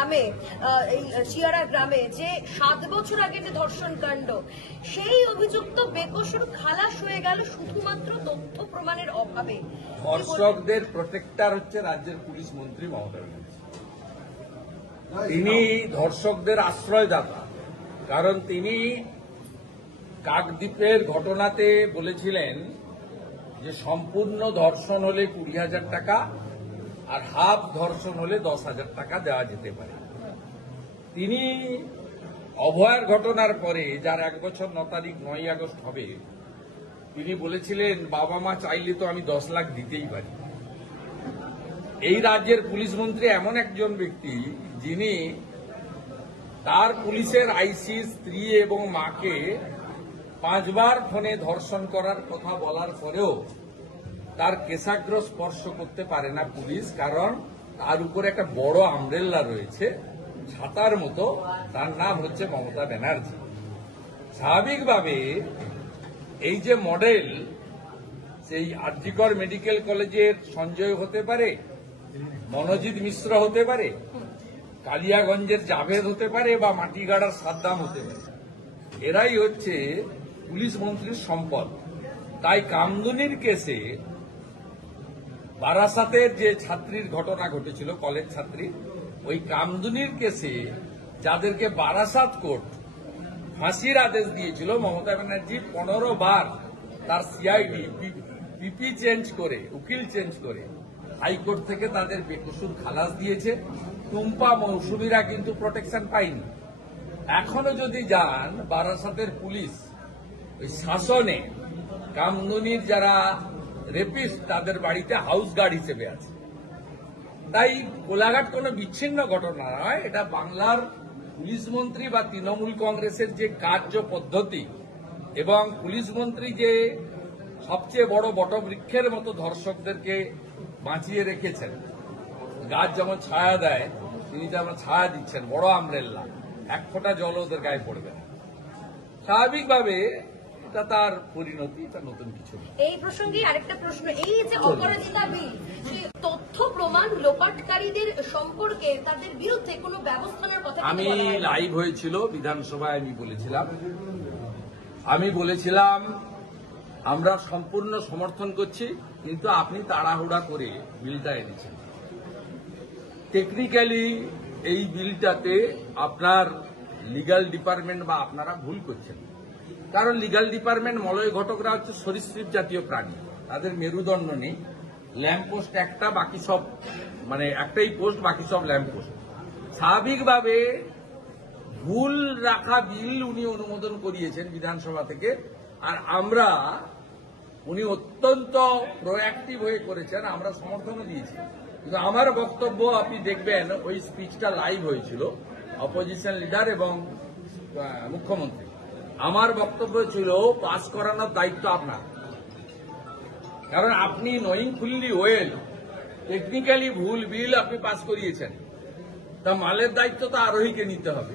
গ্রামে, এই শিয়ারা গ্রামে যে 7 বছর আগে যে ধর্ষণ কাণ্ড, সেই অভিযুক্ত বেকসুর খালাস হয়ে গেল শুধুমাত্র তথ্য প্রমাণের অভাবে। ধর্ষকদের প্রোটেক্টর হচ্ছে রাজ্যের পুলিশ মন্ত্রী মমতা ব্যানার্জি। তিনি ধর্ষকদের আশ্রয়দাতা, কারণ তিনি কাকদ্বীপের ঘটনাতে বলেছিলেন যে সম্পূর্ণ ধর্ষণ হলে 20,000 টাকা আর হাফ ধর্ষণ হলে 10,000 টাকা দেওয়া যেতে পারে। তিনি অভয়ার ঘটনার পরে, যার 1 বছর 9 তারিখ 9ই আগস্ট হবে, তিনি বলেছিলেন বাবা মা চাইলে তো আমি 10 লাখ দিতেই পারি। এই রাজ্যের পুলিশ মন্ত্রী এমন একজন ব্যক্তি যিনি তার পুলিশের আইসি স্ত্রী এবং মাকে 5 বার ফোনে ধর্ষণ করার কথা বলার পরেও তার কেশাগ্র স্পর্শ করতে পারে না পুলিশ, কারণ তার উপরে একটা বড় আমব্রেল্লা রয়েছে ছাতার মতো, তার নাম হচ্ছে মমতা ব্যানার্জি। স্বাভাবিকভাবে এই যে মডেল, সেই আরজিকর মেডিকেল কলেজের সঞ্জয় হতে পারে, মনোজিৎ মিশ্র হতে পারে, কালিয়াগঞ্জের জাভেদ হতে পারে, বা মাটিগাড়ার সাদ্দাম হতে পারে, এরাই হচ্ছে পুলিশ মন্ত্রীর সম্পদ। তাই কামদুনির কেসে বারাসাতের যে ছাত্রীর ঘটনা ঘটেছিল, কলেজ ছাত্রী, ওই কামদুনির কেসে যাদেরকে বারাসাত কোর্ট ফাঁসির আদেশ দিয়েছিল, মমতা ব্যানার্জি 15 বার তার সিআইডি পিপি চেঞ্জ করে, উকিল চেঞ্জ করে হাইকোর্ট থেকে তাদের বেকসুর খালাস দিয়েছে। টুম্পা মৌসুমীরা কিন্তু প্রোটেকশন পায়নি। এখনো যদি যান বারাসাতের পুলিশ, ওই শাসনে কামদুনির যারা রেপিস্ট তাদের বাড়িতে হাউস গার্ড হিসেবে আছে। তাই কোলাঘাট কোনো বিচ্ছিন্ন ঘটনা নয়, এটা বাংলার পুলিশ মন্ত্রী বা তৃণমূল কংগ্রেসের যে কার্য পদ্ধতি, এবং পুলিশ মন্ত্রী যে সবচেয়ে বড় বটবৃক্ষের মতো ধর্ষকদেরকে বাঁচিয়ে রেখেছেন। গাছ যেমন ছায়া দেয়, তিনি যেমন ছায়া দিচ্ছেন, বড় আমব্রেল্লা, 1 ফোঁটা জল ওদের গায়ে পড়বে না। স্বাভাবিকভাবে এটা তার পরিণতি, এটা নতুন কিছু। এই প্রসঙ্গে আরেকটা প্রশ্ন, এই যে অপরাজিতা বিল, তথ্য প্রমাণ লোপাটকারীদের সম্পর্কে তাদের বিরুদ্ধে কোনো ব্যবস্থা নেওয়ার কথা আমি লাইভ হয়েছিল বিধানসভায়, আমি বলেছিলাম আমরা সম্পূর্ণ সমর্থন করছি, কিন্তু আপনি তাড়াহুড়া করে বিলটা এনেছেন। টেকনিক্যালি এই বিলটাতে আপনার লিগ্যাল ডিপার্টমেন্ট বা আপনারা ভুল করছেন, কারণ লিগ্যাল ডিপার্টমেন্ট মলয় ঘটকরা হচ্ছে সরীসৃপ জাতীয় প্রাণী, তাদের মেরুদণ্ড নেই, ল্যাম্পপোস্ট একটা, বাকি সব মানে একটাই পোস্ট, বাকি সব ল্যাম্পপোস্ট। স্বাভাবিকভাবে ভুল রাখা বিল উনি অনুমোদন করিয়েছেন বিধানসভা থেকে, আর আমরা, উনি অত্যন্ত প্রোঅ্যাক্টিভ হয়ে করেছেন, আমরা সমর্থনও দিয়েছি। কিন্তু আমার বক্তব্য আপনি দেখবেন, ওই স্পিচটা লাইভ হয়েছিল অপোজিশন লিডার এবং মুখ্যমন্ত্রী। আমার বক্তব্য ছিল পাস করানোর দায়িত্ব আপনার, কারণ আপনি নোয়িং ফুললি ওয়েল টেকনিক্যালি ভুল বিল আপনি পাস করিয়েছেন, তা মালের দায়িত্ব তো আরোহীকে নিতে হবে।